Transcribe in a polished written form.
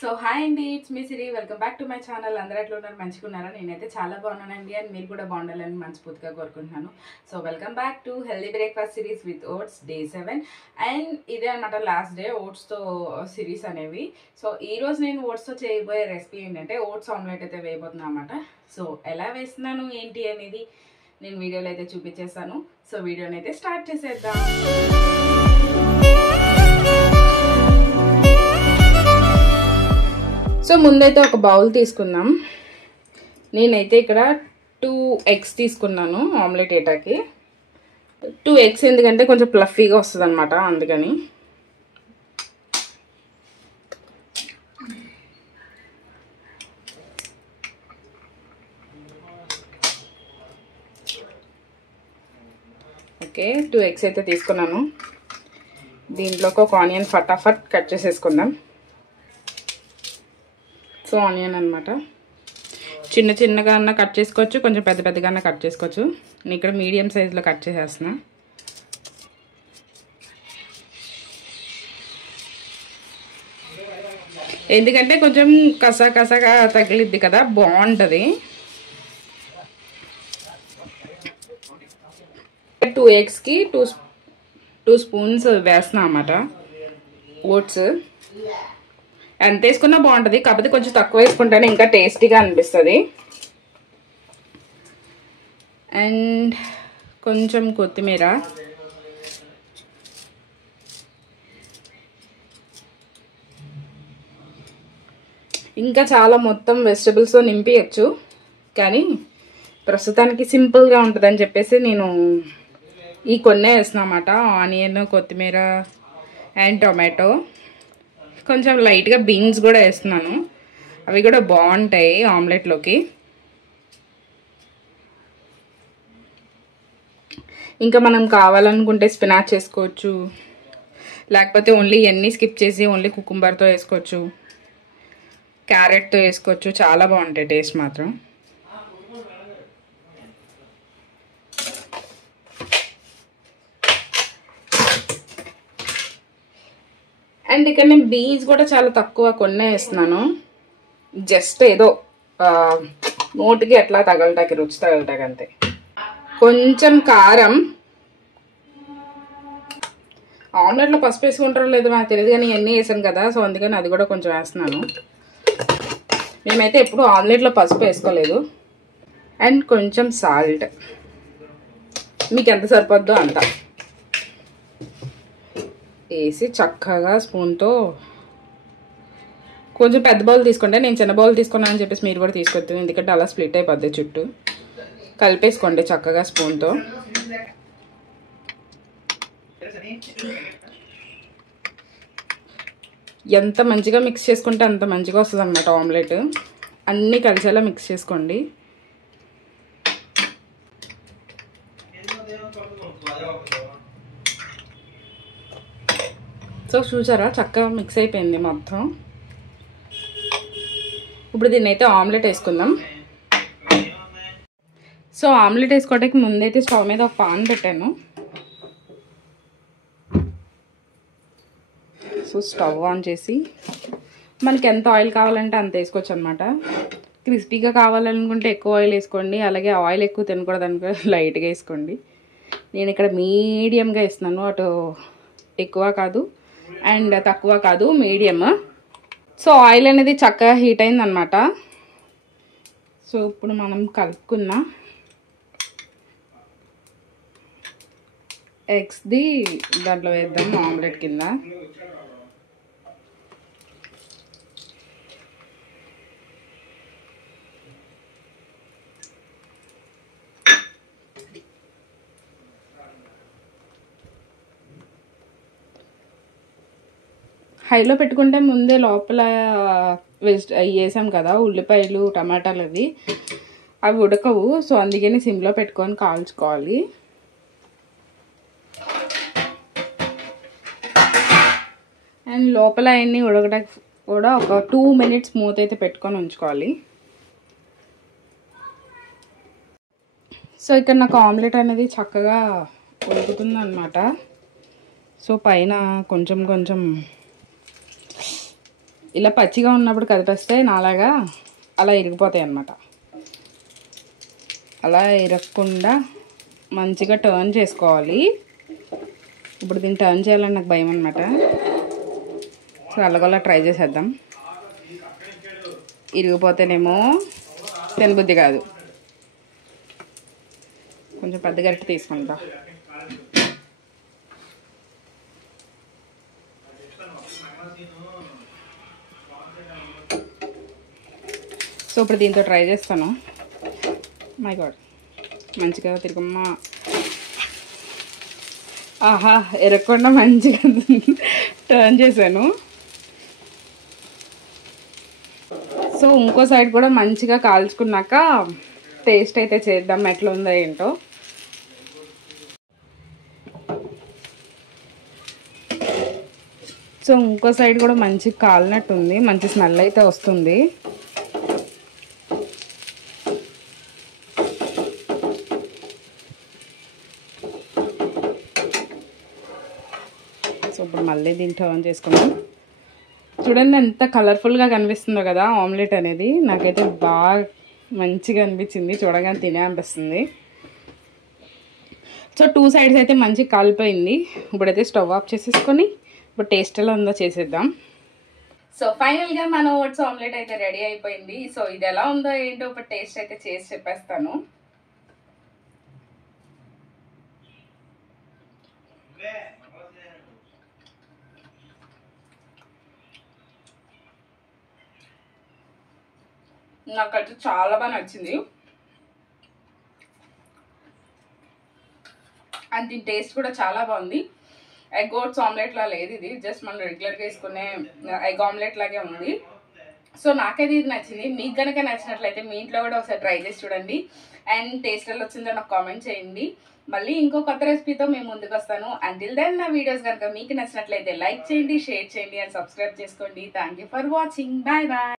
So hi అండి, it's me Siri. Welcome back to my channel. అందరూ ఎట్లా ఉన్నారు? మంచిగున్నారా? నేనైతే చాలా బాగున్నానండి, అండ్ మీరు కూడా బాగుండాలని మనస్ఫూర్తిగా కోరుకుంటున్నాను. So welcome back to healthy breakfast series with oats day 7. And ఇదే అనమాట లాస్ట్ డే ఓట్స్తో సిరీస్ అనేవి. సో ఈరోజు నేను ఓట్స్తో చేయబోయే రెసిపీ ఏంటంటే ఓట్స్ ఆమ్లెట్ అయితే వేయబోతున్నాను అనమాట. సో ఎలా వేస్తున్నాను ఏంటి అనేది నేను వీడియోలో అయితే చూపించేస్తాను. సో వీడియోని అయితే స్టార్ట్ చేసేద్దాం. సో ముందైతే ఒక బౌల్ తీసుకుందాం. నేనైతే ఇక్కడ 2 eggs తీసుకున్నాను ఆమ్లెట్ వేయటానికి. 2 eggs ఎందుకంటే కొంచెం ప్లఫీగా వస్తుంది అనమాట, అందుకని. ఓకే, 2 eggs అయితే తీసుకున్నాను. దీంట్లోకి ఒక ఆనియన్ ఫటాఫట్ కట్ చేసేసుకుందాం. సో ఆనియన్ అనమాట, చిన్న చిన్నగా అన్న కట్ చేసుకోవచ్చు, కొంచెం పెద్ద పెద్దగా అన్న కట్ చేసుకోవచ్చు. నేను ఇక్కడ మీడియం సైజులో కట్ చేసేస్తున్నా. ఎందుకంటే కొంచెం కసగా తగిలిద్ది కదా, బాగుంటుంది. 2 eggsకి 2 స్పూన్స్ వేస్తున్నా అన్నమాట ఓట్స్. ఎంత వేసుకున్నా బాగుంటుంది, కాకపోతే కొంచెం తక్కువ వేసుకుంటేనే ఇంకా టేస్టీగా అనిపిస్తుంది. అండ్ కొంచెం కొత్తిమీర, ఇంకా చాలా మొత్తం వెజిటబుల్స్తో నింపియచ్చు, కానీ ప్రస్తుతానికి సింపుల్గా ఉంటుందని చెప్పేసి నేను ఈ కొన్నే వేస్తున్నా అన్నమాట. ఆనియన్, కొత్తిమీర అండ్ టొమాటో, కొంచెం లైట్గా బీన్స్ కూడా వేస్తున్నాను. అవి కూడా బాగుంటాయి ఆమ్లెట్లోకి. ఇంకా మనం కావాలనుకుంటే స్పినాచ్ వేసుకోవచ్చు, లేకపోతే ఓన్లీ ఇవన్నీ స్కిప్ చేసి ఓన్లీ కుకుంబర్తో వేసుకోవచ్చు, క్యారెట్తో వేసుకోవచ్చు. చాలా బాగుంటాయి టేస్ట్ మాత్రం. అండ్ ఇక్కడ నేను బీన్స్ కూడా చాలా తక్కువ కొన్నే వేస్తున్నాను. జస్ట్ ఏదో నోటికి ఎట్లా తగలటానికి, రుచి తగలటానికి అంతే. కొంచెం కారం, ఆమ్లెట్లో పసుపు వేసుకుంటారో లేదో నాకు తెలియదు, కానీ ఇవన్నీ వేసాను కదా, సో అందుకని అది కూడా కొంచెం వేస్తున్నాను. మేమైతే ఎప్పుడు ఆమ్లెట్లో పసుపు వేసుకోలేదు. అండ్ కొంచెం సాల్ట్, మీకు ఎంత సరిపోద్దో అంత వేసి చక్కగా స్పూన్తో, కొంచెం పెద్ద బౌల్ తీసుకుంటే, నేను చిన్న బౌల్ తీసుకున్నానని చెప్పేసి మీరు కూడా తీసుకొచ్చాను, ఎందుకంటే అలా స్ప్లిట్ అయిపోద్ది చుట్టూ. కలిపేసుకోండి చక్కగా స్పూన్తో. ఎంత మంచిగా మిక్స్ చేసుకుంటే అంత మంచిగా వస్తుంది అన్నమాట ఆమ్లెట్. అన్నీ కలిసేలా మిక్స్ చేసుకోండి. సో చూసారా, చక్కగా మిక్స్ అయిపోయింది మొత్తం. ఇప్పుడు దీన్ని అయితే ఆమ్లెట్ వేసుకుందాం. సో ఆమ్లెట్ వేసుకోవడానికి ముందైతే స్టవ్ మీద ఒక పాన్ పెట్టాను. సో స్టవ్ ఆన్ చేసి మనకి ఎంత ఆయిల్ కావాలంటే అంత వేసుకోవచ్చు అనమాట. క్రిస్పీగా కావాలనుకుంటే ఎక్కువ ఆయిల్ వేసుకోండి, అలాగే ఆయిల్ ఎక్కువ తినకూడదు అనుకో లైట్గా వేసుకోండి. నేను ఇక్కడ మీడియంగా వేస్తున్నాను, అటు ఎక్కువ కాదు అండ్ తక్కువ కాదు, మీడియం. సో ఆయిల్ అనేది చక్కగా హీట్ అయిందనమాట. సో ఇప్పుడు మనం కలుపుకున్న ఎగ్స్ది దాంట్లో వేద్దాం ఆమ్లెట్ కింద. హైలో పెట్టుకుంటే ముందే లోపల వేసాం కదా ఉల్లిపాయలు, టమాటాలు, అవి ఉడకవు. సో అందుకని సిమ్లో పెట్టుకొని కాల్చుకోవాలి. అండ్ లోపల అన్నీ ఉడకడానికి కూడా ఒక 2 minutes మూత అయితే పెట్టుకొని ఉంచుకోవాలి. సో ఇక్కడ నాకు ఆమ్లెట్ అనేది చక్కగా ఉడుకుతుంది అన్నమాట. సో పైన కొంచెం కొంచెం ఇలా పచ్చిగా ఉన్నప్పుడు కదిపేస్తే నాలాగా అలా ఇరిగిపోతాయి అన్నమాట. అలా ఇరగకుండా మంచిగా టర్న్ చేసుకోవాలి. ఇప్పుడు దీన్ని టర్న్ చేయాలని నాకు భయం అన్నమాట. సో అలాగలా ట్రై చేసేద్దాం. ఇరిగిపోతేనేమో తినబుద్ధి కాదు. కొంచెం పెద్ద గరిటె తీసుకుంటా. సో ఇప్పుడు దీంతో ట్రై చేస్తాను. మై గాడ్, మంచిగా తిరగమ్మా. ఆహా, ఎరగకుండా మంచిగా టర్న్ చేశాను. సో ఇంకో సైడ్ కూడా మంచిగా కాల్చుకున్నాక టేస్ట్ అయితే చేద్దాం ఎట్లా ఉందో ఏంటో. సో ఇంకో సైడ్ కూడా మంచిగా కాలినట్టుంది, మంచి స్మెల్ అయితే వస్తుంది. సో ఇప్పుడు మళ్ళీ దీన్ని టర్న్ చేసుకుందాం. చూడండి ఎంత కలర్ఫుల్గా కనిపిస్తుందో కదా ఆమ్లెట్ అనేది. నాకైతే బాగా మంచిగా అనిపించింది, చూడగానే తినే అనిపిస్తుంది. సో 2 సైడ్స్ అయితే మంచిగా కాలిపోయింది. ఇప్పుడైతే స్టవ్ ఆఫ్ చేసేసుకొని ఇప్పుడు టేస్ట్ ఎలా ఉందో చేసేద్దాం. సో ఫైనల్గా మన ఓట్స్ ఆమ్లెట్ అయితే రెడీ అయిపోయింది. సో ఇది ఎలా ఉందో ఏంటో ఇప్పుడు టేస్ట్ అయితే చేసి చెప్పేస్తాను. నాకైతే చాలా బాగా నచ్చింది. అండ్ దీని టేస్ట్ కూడా చాలా బాగుంది. ఎగ్ ఓట్స్ ఆమ్లెట్ లా లేదు ఇది, జస్ట్ మనం రెగ్యులర్గా వేసుకునే ఎగ్ ఆమ్లెట్ లాగే ఉంది. సో నాకైతే ఇది నచ్చింది. మీకు కనుక నచ్చినట్లయితే మీ ఇంట్లో కూడా ఒకసారి ట్రై చేసి చూడండి. అండ్ టేస్ట్ ఎలా వచ్చిందో నాకు కామెంట్ చేయండి. మళ్ళీ ఇంకో కొత్త రెసిపీతో మేము ముందుకు వస్తాను. అంటిల్ దెన్ నా వీడియోస్ కనుక మీకు నచ్చినట్లయితే లైక్ చేయండి, షేర్ చేయండి అండ్ సబ్స్క్రైబ్ చేసుకోండి. Thank you for watching. Bye bye.